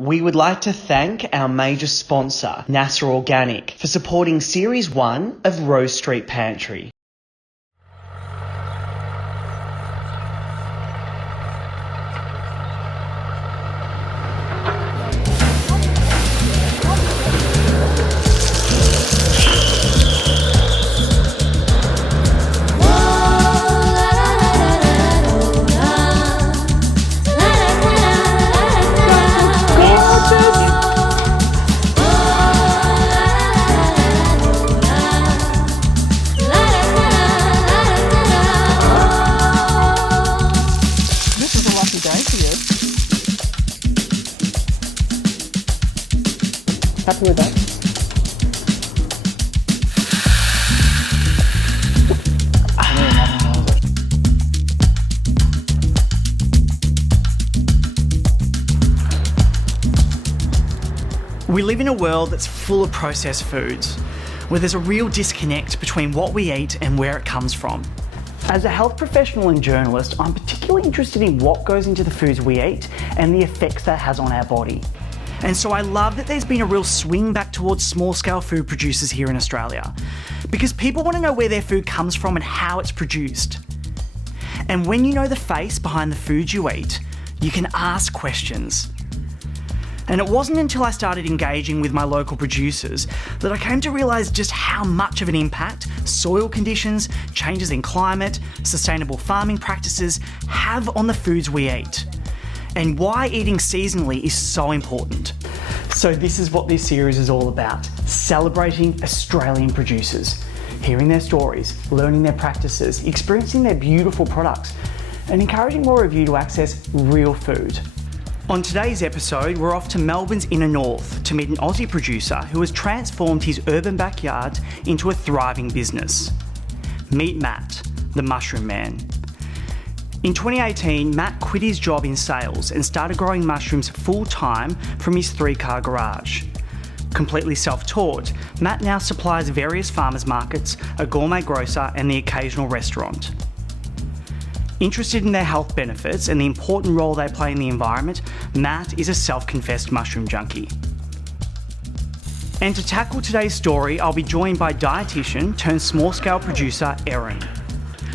We would like to thank our major sponsor, NASA Organic, for supporting Series 1 of Rose Street Pantry. Happy with that? We live in a world that's full of processed foods, where there's a real disconnect between what we eat and where it comes from. As a health professional and journalist, I'm particularly interested in what goes into the foods we eat and the effects that has on our body. And so I love that there's been a real swing back towards small-scale food producers here in Australia, because people want to know where their food comes from and how it's produced. And when you know the face behind the foods you eat, you can ask questions. And it wasn't until I started engaging with my local producers that I came to realise just how much of an impact soil conditions, changes in climate, sustainable farming practices have on the foods we eat, and why eating seasonally is so important. So this is what this series is all about: celebrating Australian producers, hearing their stories, learning their practices, experiencing their beautiful products, and encouraging more of you to access real food. On today's episode, we're off to Melbourne's inner north to meet an Aussie producer who has transformed his urban backyard into a thriving business. Meet Matt, the Mushroom Man. In 2018, Matt quit his job in sales and started growing mushrooms full-time from his 3-car garage. Completely self-taught, Matt now supplies various farmers markets, a gourmet grocer, and the occasional restaurant. Interested in their health benefits and the important role they play in the environment, Matt is a self-confessed mushroom junkie. And to tackle today's story, I'll be joined by dietitian turned small-scale producer Erin.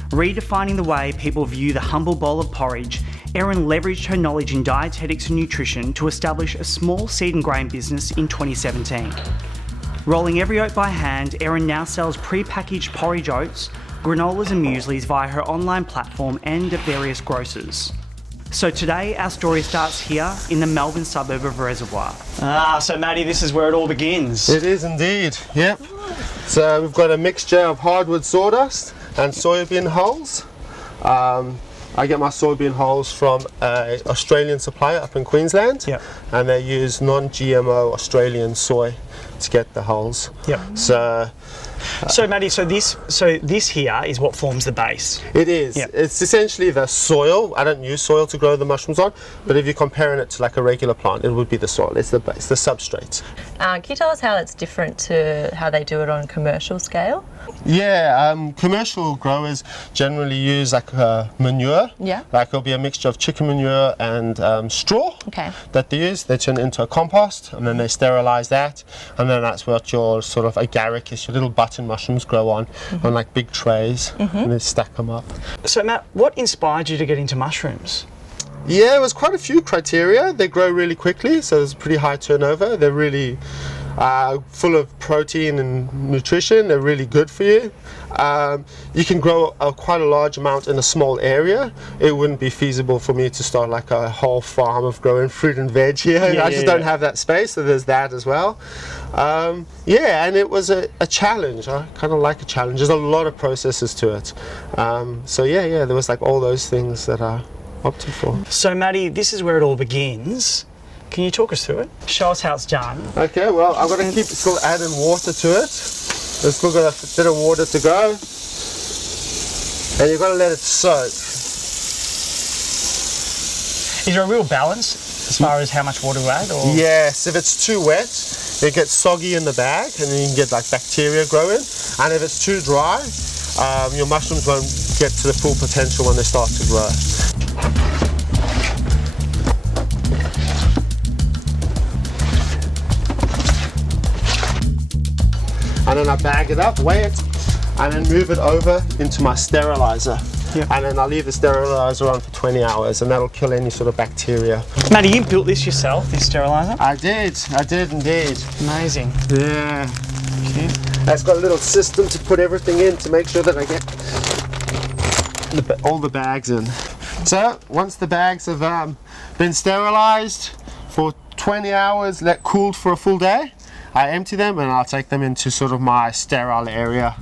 Redefining the way people view the humble bowl of porridge, Erin leveraged her knowledge in dietetics and nutrition to establish a small seed and grain business in 2017. Rolling every oat by hand, Erin now sells pre-packaged porridge oats, granolas and mueslis via her online platform and at various grocers. So today our story starts here in the Melbourne suburb of Reservoir. So Maddie, this is where it all begins. It is indeed, yep. So we've got a mixture of hardwood sawdust and soybean hulls. I get my soybean hulls from an Australian supplier up in Queensland, Yep. and they use non-GMO Australian soy to get the hulls. Yep. So Maddie, so this here is what forms the base. It is. Yep. It's essentially the soil. I don't use soil to grow the mushrooms on, but if you're comparing it to like a regular plant, it would be the soil. It's the base, the substrate. Can you tell us how it's different to how they do it on a commercial scale? Yeah, commercial growers generally use like manure. Yeah. Like it'll be a mixture of chicken manure and straw. Okay. That they use. They turn it into a compost, and then they sterilize that, and then that's what your sort of agaricus, your little button mushrooms grow on like big trays, and they stack them up. So Matt, what inspired you to get into mushrooms? Yeah, it was quite a few criteria. They grow really quickly, so there's pretty high turnover. They're really full of protein and nutrition. They're really good for you. You can grow quite a large amount in a small area. It wouldn't be feasible for me to start like a whole farm of growing fruit and veg here. I just don't have that space, so there's that as well. Yeah, and it was a challenge. I kind of like a challenge. There's a lot of processes to it. So yeah, there was like all those things that I opted for. So Maddie, this is where it all begins. Can you talk us through it? Show us how it's done. Okay, well, I've got to keep still adding water to it. There's still got a bit of water to go. And you've got to let it soak. Is there a real balance as far as how much water to add? Or? Yes, if it's too wet, it gets soggy in the bag and then you can get like bacteria growing. And if it's too dry, your mushrooms won't get to the full potential when they start to grow. and then I bag it up, weigh it, and then move it over into my sterilizer. Yep. And then I'll leave the sterilizer on for 20 hours, and that'll kill any sort of bacteria. Matty, you built this yourself, this sterilizer? I did indeed. Amazing. Yeah. Okay. It's got a little system to put everything in to make sure that I get all the bags in. So once the bags have been sterilized for 20 hours, let cooled for a full day, I empty them and I'll take them into sort of my sterile area,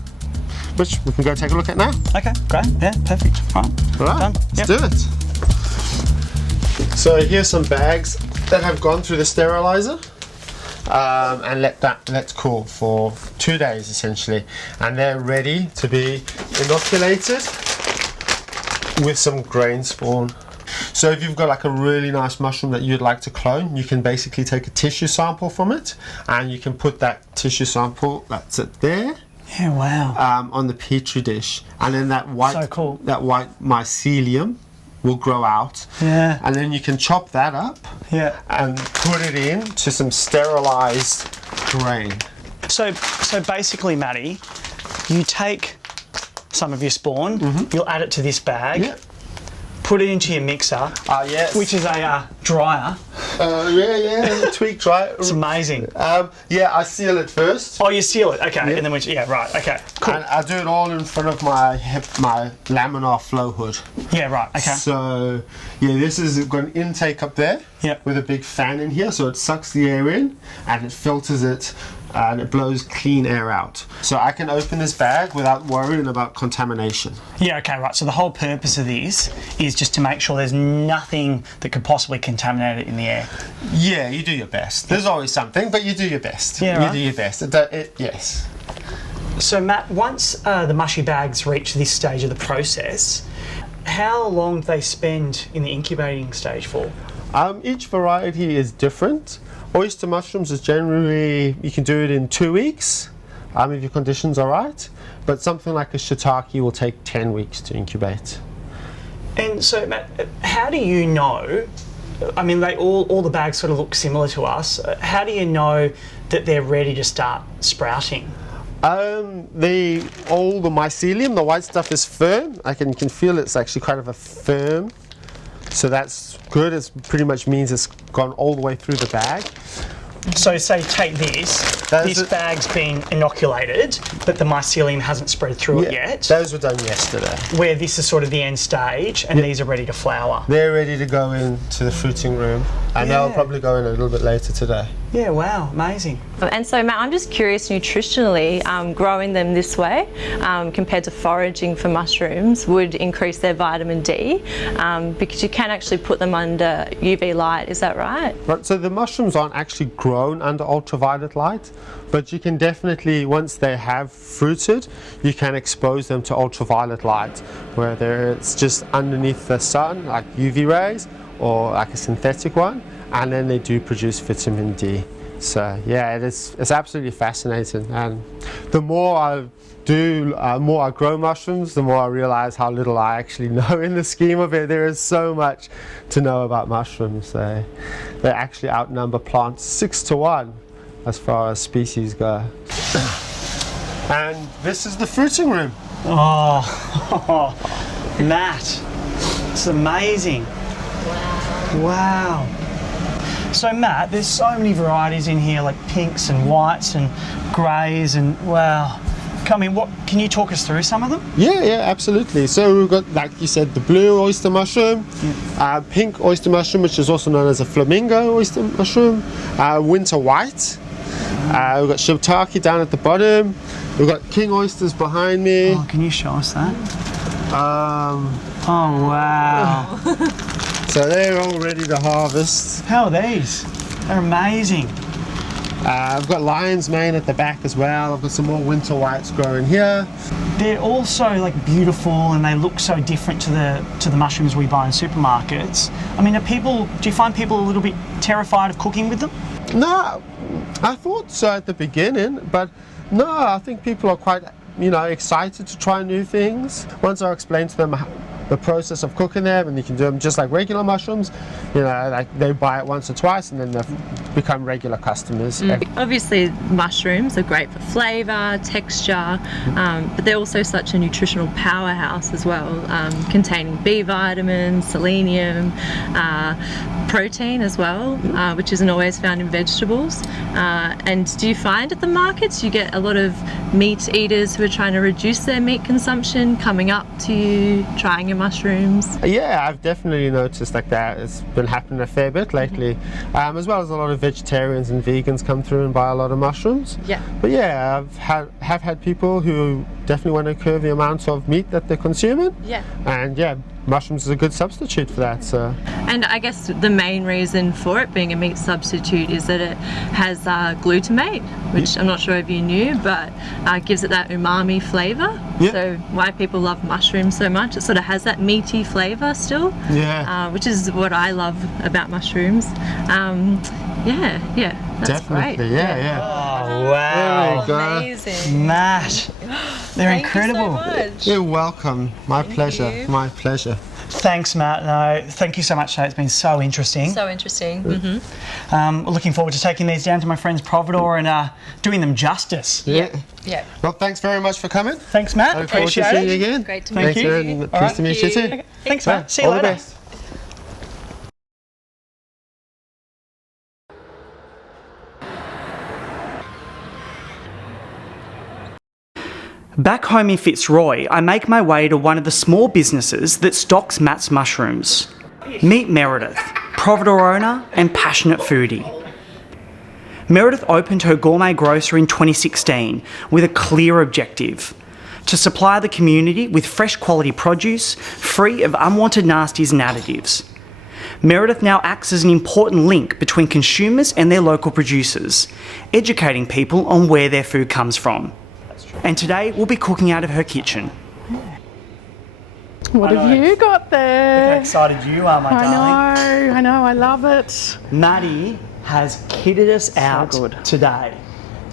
which we can go take a look at now. Okay, great. Yeah, perfect. All Right, done. let's do it. So here's some bags that have gone through the sterilizer. And let cool for 2 days essentially, and they're ready to be inoculated with some grain spawn. So if you've got like a really nice mushroom that you'd like to clone, you can basically take a tissue sample from it, and you can put that tissue sample, that's it there, Yeah, wow. on the Petri dish, and then that white So cool. mycelium will grow out. Yeah. And then you can chop that up Yeah. and put it into some sterilized grain. So basically, Matty, you take some of your spawn, you'll add it to this bag, Yeah. put it into your mixer, Yes. which is a dryer. Yeah, tweak dry. It's amazing. Yeah, I seal it first. Oh, you seal it, okay, and then right, okay, cool. And I do it all in front of my laminar flow hood. Yeah, right, okay. So, yeah, this has got an intake up there Yep. with a big fan in here, so it sucks the air in and it filters it and it blows clean air out. So I can open this bag without worrying about contamination. Yeah, okay, right. So the whole purpose of this is just to make sure there's nothing that could possibly contaminate it in the air. Yeah, you do your best. There's always something, but you do your best. Yeah, you right. do your best. Yes. So Matt, once the mushy bags reach this stage of the process, how long do they spend in the incubating stage for? Each variety is different. Oyster mushrooms is generally, you can do it in 2 weeks if your conditions are right, but something like a shiitake will take 10 weeks to incubate. And so Matt, how do you know, I mean, they all the bags sort of look similar to us, how do you know that they're ready to start sprouting? All the mycelium, the white stuff is firm. You can feel it's actually kind of a firm. So that's good. It pretty much means it's gone all the way through the bag. So say take this bag's been inoculated, but the mycelium hasn't spread through it yet. Those were done yesterday. Where this is sort of the end stage, and these are ready to flower. They're ready to go into the fruiting room, and they'll probably go in a little bit later today. Yeah, wow, amazing. And so, Matt, I'm just curious nutritionally, growing them this way compared to foraging for mushrooms would increase their vitamin D because you can actually put them under UV light, is that right? Right, so the mushrooms aren't actually grown under ultraviolet light, but you can definitely, once they have fruited, you can expose them to ultraviolet light, whether it's just underneath the sun, like UV rays, or like a synthetic one, and then they do produce vitamin D. So yeah, it's absolutely fascinating, and the more I grow mushrooms, the more I realize how little I actually know in the scheme of it. There is so much to know about mushrooms. They actually outnumber plants 6 to 1 as far as species go. And this is the fruiting room. Oh, Matt, it's amazing. Wow. So Matt, there's so many varieties in here, like pinks and whites and greys, and wow. I mean, can you talk us through some of them? Yeah, absolutely. So we've got, like you said, the blue oyster mushroom, pink oyster mushroom, which is also known as a flamingo oyster mushroom, winter white. We've got shiitake down at the bottom. We've got king oysters behind me. Oh, can you show us that? Oh, wow. So they're all ready to harvest. How are these? They're amazing. I've got lion's mane at the back as well. I've got some more winter whites growing here. They're also like beautiful, and they look so different to the mushrooms we buy in supermarkets. I mean, do you find people a little bit terrified of cooking with them? No, I thought so at the beginning, but no, I think people are quite, excited to try new things. Once I explain to them the process of cooking them, and you can do them just like regular mushrooms. You know, like they buy it once or twice and then they've become regular customers. Obviously, mushrooms are great for flavour, texture, but they're also such a nutritional powerhouse as well, containing B vitamins, selenium, protein as well, which isn't always found in vegetables. And do you find at the markets you get a lot of meat eaters who are trying to reduce their meat consumption coming up to you, trying your mushrooms? Yeah, I've definitely noticed like that. It's been happening a fair bit lately, as well as a lot of vegetarians and vegans come through and buy a lot of mushrooms. Yeah. But yeah, have had people who definitely want to curb the amount of meat that they're consuming. Yeah. And yeah, mushrooms is a good substitute for that. So. And I guess the main reason for it being a meat substitute is that it has glutamate, which I'm not sure if you knew, but gives it that umami flavour. Yeah. So why people love mushrooms so much, it sort of has that meaty flavour still. Yeah. Which is what I love about mushrooms. That's Definitely, great. yeah. Oh, wow. There we go. Amazing. Matt, they're Thank incredible. you so much. You're welcome. My pleasure. you. My pleasure. Thanks, Matt. No, thank you so much, Shay. It's been so interesting. So interesting. Looking forward to taking these down to my friend's providor and doing them justice. Yeah. Yeah. Well, thanks very much for coming. Thanks, Matt. Look forward to Appreciate seeing you it. again. Great to Thank Thanks, you. Erin. All Pleased right. to meet you too. Thanks, Matt. See you All later. the best. Back home in Fitzroy, I make my way to one of the small businesses that stocks Matt's mushrooms. Meet Meredith, providor owner and passionate foodie. Meredith opened her gourmet grocer in 2016 with a clear objective: to supply the community with fresh quality produce, free of unwanted nasties and additives. Meredith now acts as an important link between consumers and their local producers, educating people on where their food comes from. And today we'll be cooking out of her kitchen. What have you got How there? excited you are, my darling. I know, I love it. Maddie has kitted us out good. today.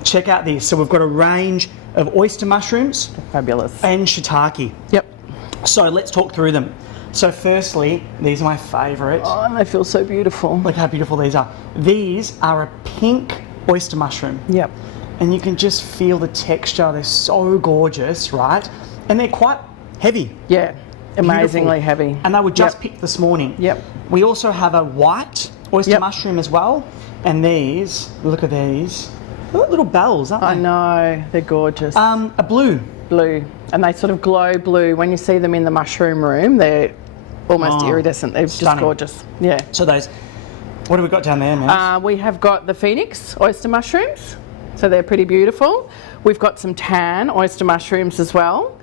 Check out this. So we've got a range of oyster mushrooms Fabulous. and shiitake. Yep. So let's talk through them. So firstly, these are my favourite. Oh, and they feel so beautiful. Look how beautiful these are. These are a pink oyster mushroom. Yep. And you can just feel the texture. They're so gorgeous, right? And they're quite heavy. Yeah. Amazingly Beautiful. heavy. And they were just Yep. picked this morning. Yep. We also have a white oyster Yep. mushroom as well. And these, look at these. They're like little bells, aren't they? I know, they're gorgeous. A blue. Blue. And they sort of glow blue. When you see them in the mushroom room, they're almost Oh, iridescent. They're just stunning. gorgeous. Yeah. So those, what have we got down there, man? We have got the Phoenix oyster mushrooms, so they're pretty beautiful. We've got some tan oyster mushrooms as well.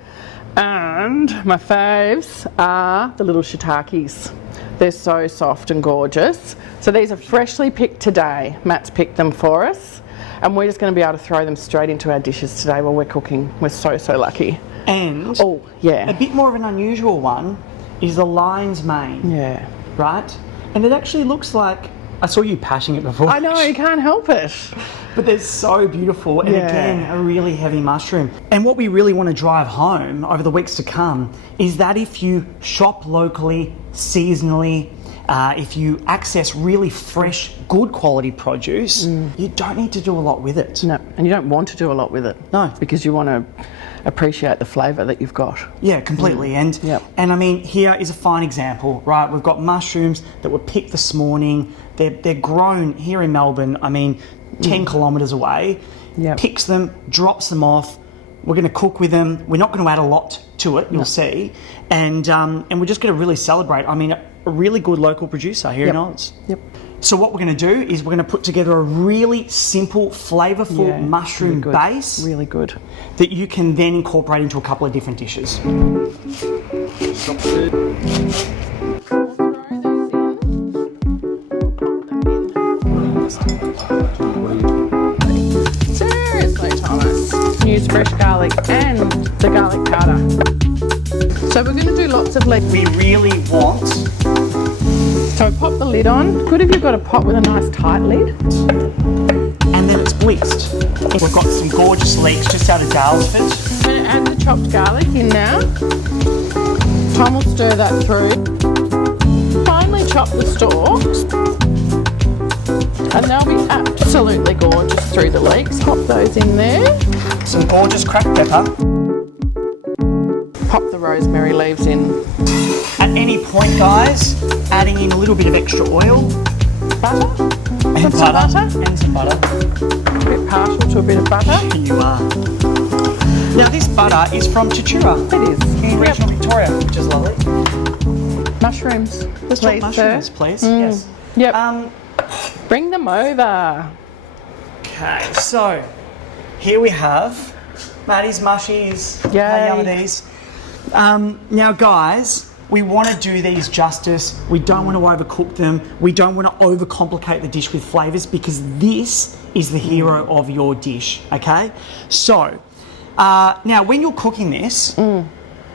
And my faves are the little shiitakes. They're so soft and gorgeous. So these are freshly picked today. Matt's picked them for us. And we're just going to be able to throw them straight into our dishes today while we're cooking. We're so lucky. And Oh, a yeah. bit more of an unusual one is the lion's mane, Yeah. right? And it actually looks like, I saw you pashing it before. I know, you can't help it. But they're so beautiful, and Yeah. again, a really heavy mushroom. And what we really want to drive home over the weeks to come is that if you shop locally, seasonally, if you access really fresh, good quality produce, you don't need to do a lot with it. No, and you don't want to do a lot with it. No. Because you want to appreciate the flavour that you've got. Yeah, completely. And Yep. and I mean, here is a fine example, right? We've got mushrooms that were picked this morning. They're grown here in Melbourne. I mean, 10 kilometres away. Yep. Picks them, drops them off. We're going to cook with them. We're not going to add a lot to it. You'll see, and we're just going to really celebrate. I mean, a really good local producer here in Oz. Yep. So what we're going to do is we're going to put together a really simple, flavourful Yeah, mushroom really good. base Really good. that you can then incorporate into a couple of different dishes. Seriously, Thomas. Use fresh garlic and the garlic powder. So we're going to do lots of legs. We really want, So pop the lid on. Good if you've got a pot with a nice tight lid. and then it's blitzed. We've got some gorgeous leeks just out of Dalesford. I'm going to add the chopped garlic in now. Tom will stir that through. Finely chop the stalks. And they'll be absolutely gorgeous through the leeks. Pop those in there. Some gorgeous cracked pepper. Pop the rosemary leaves in. At any point, guys, adding in a little bit of extra oil. Butter. And Some butter. And some butter. A bit partial to a bit of butter. You are. Now this butter is from Chichura It is. in regional Victoria, which is lovely. Mushrooms. Let's talk Please, mushrooms, sir. please. Yes. Yep. Bring them over. Okay, so here we have Maddie's mushies. Yay. How yum are these? Now, guys, we want to do these justice. We don't want to overcook them. We don't want to overcomplicate the dish with flavours because this is the hero of your dish, okay? So, now when you're cooking this,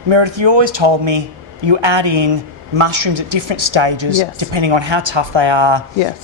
Meredith, you always told me you add in mushrooms at different stages, Yes. depending on how tough they are, Yes.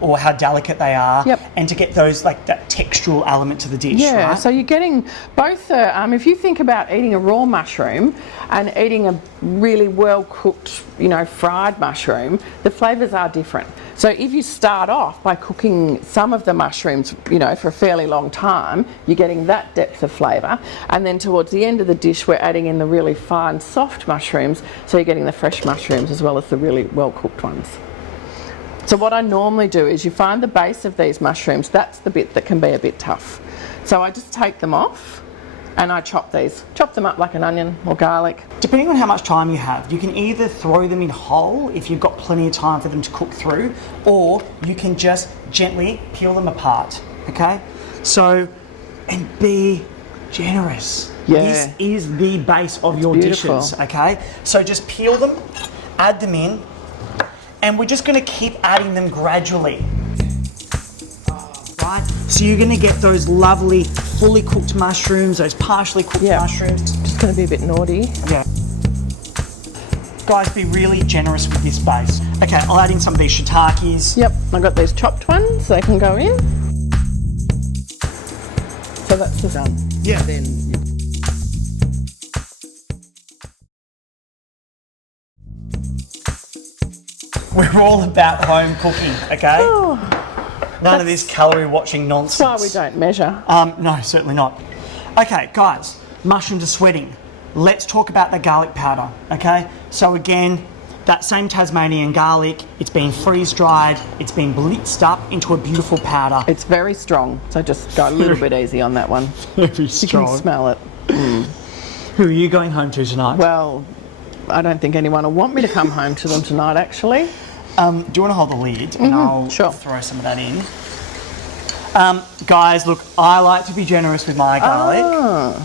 or how delicate they are, Yep. and to get those like that textural element to the dish. Yeah, right? so you're getting both the, if you think about eating a raw mushroom and eating a really well cooked, fried mushroom, the flavours are different. So if you start off by cooking some of the mushrooms, for a fairly long time, you're getting that depth of flavour. And then towards the end of the dish, we're adding in the really fine, soft mushrooms. So you're getting the fresh mushrooms as well as the really well cooked ones. So what I normally do is you find the base of these mushrooms, that's the bit that can be a bit tough. So I just take them off and I chop them up like an onion or garlic. Depending on how much time you have, you can either throw them in whole if you've got plenty of time for them to cook through, or you can just gently peel them apart, okay? So, and be generous. Yeah. This is the base of your beautiful. dishes, okay? So just peel them, add them in, and we're just gonna keep adding them gradually. Right? So you're gonna get those lovely fully cooked mushrooms, those partially cooked mushrooms. Just going to be a bit naughty. Yeah. Guys, be really generous with this base. Okay, I'll add in some of these shiitakes. Yep, I've got these chopped ones, they can go in. So that's the done. Yeah. Then We're all about home cooking, okay? Oh, None of this calorie watching nonsense. that's why we don't measure. No, certainly not. Okay, guys, mushrooms are sweating. Let's talk about the garlic powder, okay? So again, that same Tasmanian garlic, it's been freeze-dried, it's been blitzed up into a beautiful powder. It's very strong, so just go a little bit easy on that one. Very You can smell it. Who are you going home to tonight? Well, I don't think anyone will want me to come home to them tonight, actually. Do you want to hold the lid and I'll sure. throw some of that in? Guys, look, I like to be generous with my garlic.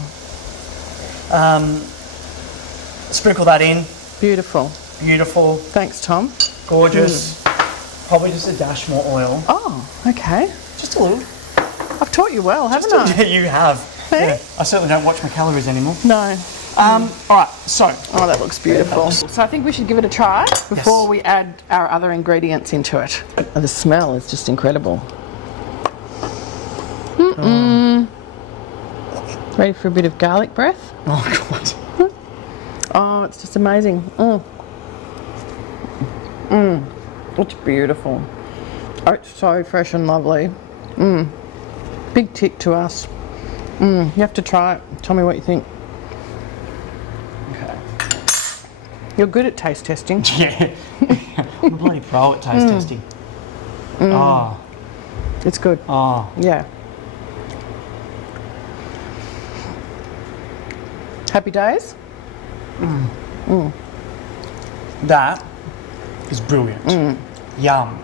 Sprinkle that in. Beautiful. Beautiful. Thanks, Tom. Gorgeous. Probably just a dash more oil. Oh, okay. Just a little. I've taught you well, haven't I? Yeah, you have. Hey? Yeah. I certainly don't watch my calories anymore. No. All right, so Oh, that looks beautiful. So I think we should give it a try before we add our other ingredients into it. Oh, the smell is just incredible. Ready for a bit of garlic breath? oh god. Oh, it's just amazing. It's beautiful. Oh, it's so fresh and lovely. Big tick to us. You have to try it. Tell me what you think. Okay. You're good at taste testing. Yeah. I'm a bloody pro at taste testing. Oh. It's good. Oh. Yeah. Happy days? That is brilliant. Yum.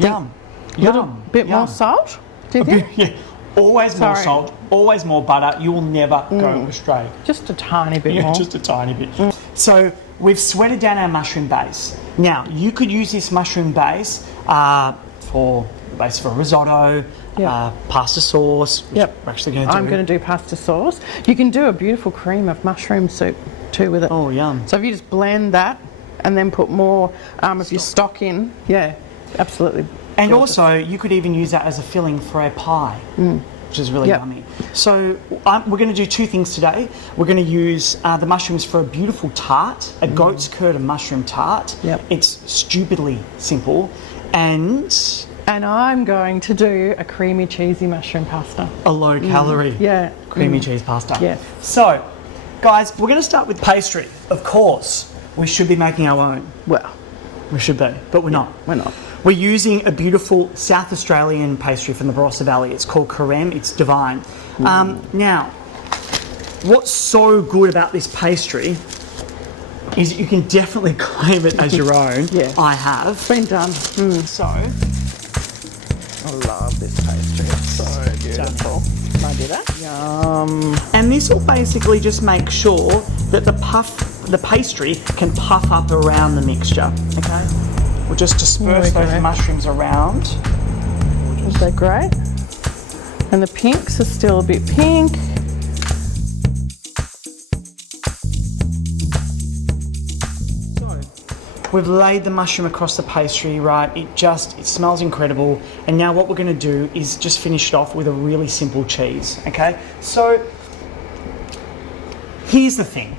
Yum. Yum. Bit more Yum. salt, do you think? Yeah. Always more Sorry. salt, always more butter. You will never go astray. Just a tiny bit Yeah, more. just a tiny bit. So we've sweated down our mushroom base. Now you could use this mushroom base for risotto, Yep. pasta sauce. Which Yep. we're actually going to do. I'm going to do pasta sauce. You can do a beautiful cream of mushroom soup too with it. Oh, yum. So if you just blend that and then put more of your stock in, yeah, absolutely. And gorgeous. also, you could even use that as a filling for a pie. which is really Yep. yummy. So we're going to do two things today. We're going to use the mushrooms for a beautiful tart, a goat's curd and mushroom tart. Yep. It's stupidly simple, and I'm going to do a creamy cheesy mushroom pasta. a low calorie Yeah. creamy cheese pasta. Yeah. So, guys, we're going to start with pastry. Of course, we should be making our own. Well, We should be, but we're not. we're not. We're using a beautiful South Australian pastry from the Barossa Valley. It's called Carême. It's divine. Now, what's so good about this pastry is you can definitely claim it as your own. Yeah. I have. Been done. So, I love this pastry. It's so beautiful. Can I do that? Yum. and this will basically just make sure that the pastry can puff up around the mixture. Okay. We'll just disperse There we those go. mushrooms around. Is that great? And the pinks are still a bit pink. We've laid the mushroom across the pastry, right? It smells incredible. And now what we're going to do is just finish it off with a really simple cheese, okay? So, here's the thing.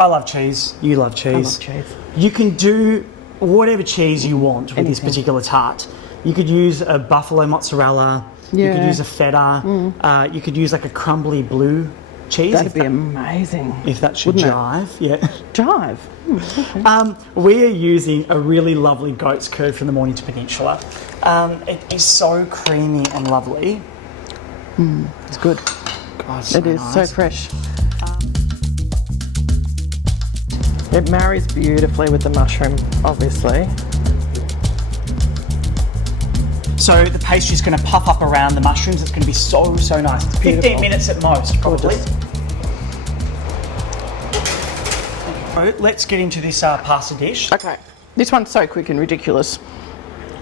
I love cheese. You love cheese. I love cheese. You can do whatever cheese you want with this Anything. particular tart. You could use a buffalo mozzarella. You could Yeah. use a feta. You could use like a crumbly blue cheese. That'd be amazing. if that should wouldn't it? jive, yeah. Jive. We're using a really lovely goat's curd from the Mornington Peninsula. It is so creamy and lovely. It's good. God, it's It is so nice. fresh. It marries beautifully with the mushroom, obviously. So the pastry's going to puff up around the mushrooms. It's going to be so, so nice. It's 15 Beautiful. minutes at most, probably. Gorgeous. So let's get into this pasta dish. Okay, this one's so quick and ridiculous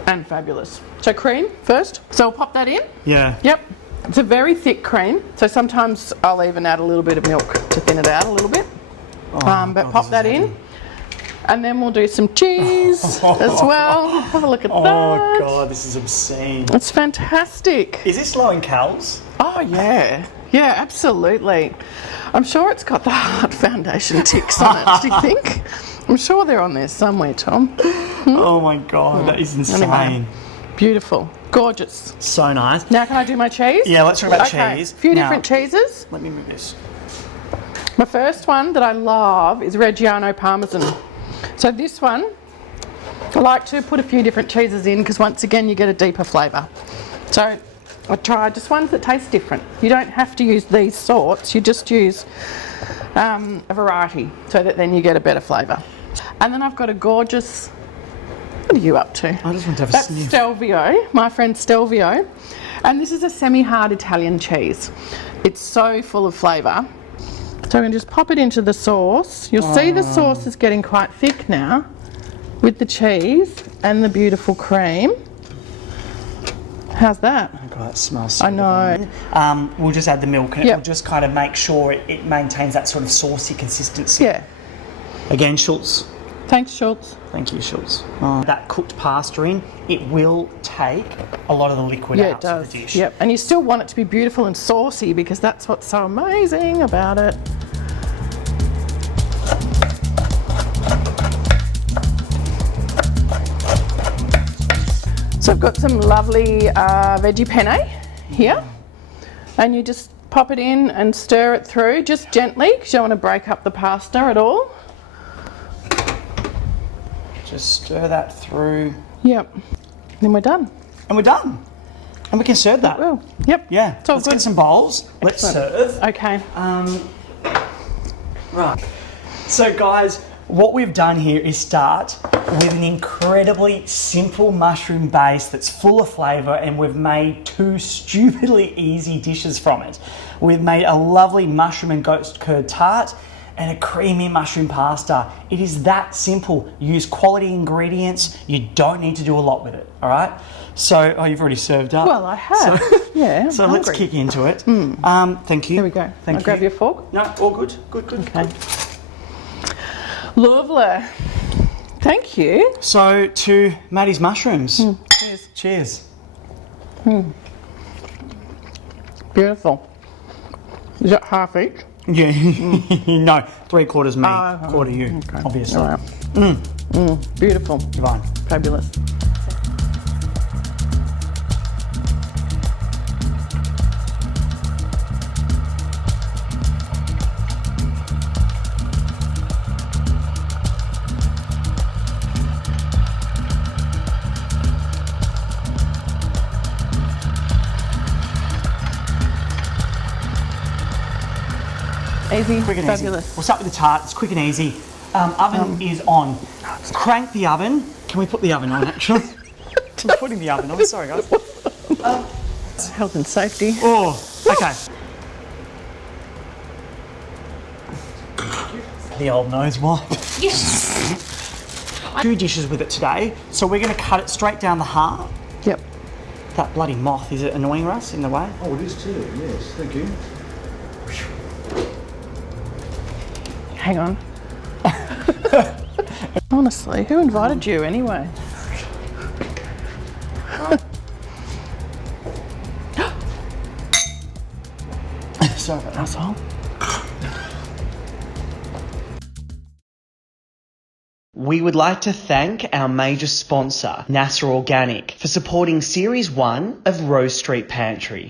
and fabulous. So cream first. So we'll pop that in. Yeah. Yep. It's a very thick cream, so sometimes I'll even add a little bit of milk to thin it out a little bit. But God, pop this that is in. And then we'll do some cheese as well. Have a look at Oh that. God, this is obscene. It's fantastic. Is this low in calories? Oh yeah. Yeah, absolutely. I'm sure it's got the Heart Foundation ticks on it, do you think? I'm sure they're on there somewhere, Tom. Oh my God, that is insane. Anyway. Beautiful. Gorgeous. So nice. Now can I do my cheese? Yeah, let's talk about Okay, cheese. a few Now- different cheeses. Let me move this. My first one that I love is Reggiano Parmesan. So this one, I like to put a few different cheeses in because once again you get a deeper flavour. So I tried just ones that taste different. You don't have to use these sorts, you just use a variety so that then you get a better flavour. And then I've got a gorgeous, what are you up to? I just want to have a That's sniff. Stelvio, my friend Stelvio. And this is a semi-hard Italian cheese. It's so full of flavour. So I'm going to just pop it into the sauce. You'll see the sauce is getting quite thick now with the cheese and the beautiful cream. How's that? Oh God, that smells so I know. good. We'll just add the milk and it Yep. will just kind of make sure it maintains that sort of saucy consistency. Yeah. Again, Schultz. Thanks, Schultz. Thank you, Schultz. That cooked pasta in, it will take a lot of the liquid Yeah, out it does. of the dish. Yep. And you still want it to be beautiful and saucy because that's what's so amazing about it. So I've got some lovely veggie penne here, and you just pop it in and stir it through just gently because you don't want to break up the pasta at all. Just stir that through. Yep. Then we're done. And we're done. And we can serve that. Well, yep. Yeah. It's all Let's good. get some bowls. Let's Excellent. serve. Okay. Right. So guys, what we've done here is start with an incredibly simple mushroom base that's full of flavour, and we've made two stupidly easy dishes from it. We've made a lovely mushroom and goat's curd tart and a creamy mushroom pasta. It is that simple. Use quality ingredients. You don't need to do a lot with it, all right? So, oh, you've already served up. Well, I have. Yeah. I'm So let's hungry. kick into it. Thank you. Here we go. Thank I'll you. grab your fork. No, all good. Good, good. Okay. Good. Lovely. Thank you. So to Maddie's mushrooms. Cheers. Cheers. Beautiful. Is that half each? Yeah, no, 3/4 me, Oh, quarter you, okay. obviously. All right. Beautiful. Divine. Fabulous. Easy, Quick and fabulous. easy. We'll start with the tart. It's quick and easy. Oven is on. Crank the oven. Can we put the oven on, actually? We're putting the oven on. Sorry, guys. Health and safety. Oh, okay. The old nose wipe. Yes. 2 dishes with it today, so we're going to cut it straight down the heart. Yep. That bloody moth, is it annoying us in the way? Oh, it is too, yes, thank you. Hang on. Honestly, who invited you anyway? Sorry about that. Asshole. We would like to thank our major sponsor, NASA Organic, for supporting Series 1 of Rose Street Pantry.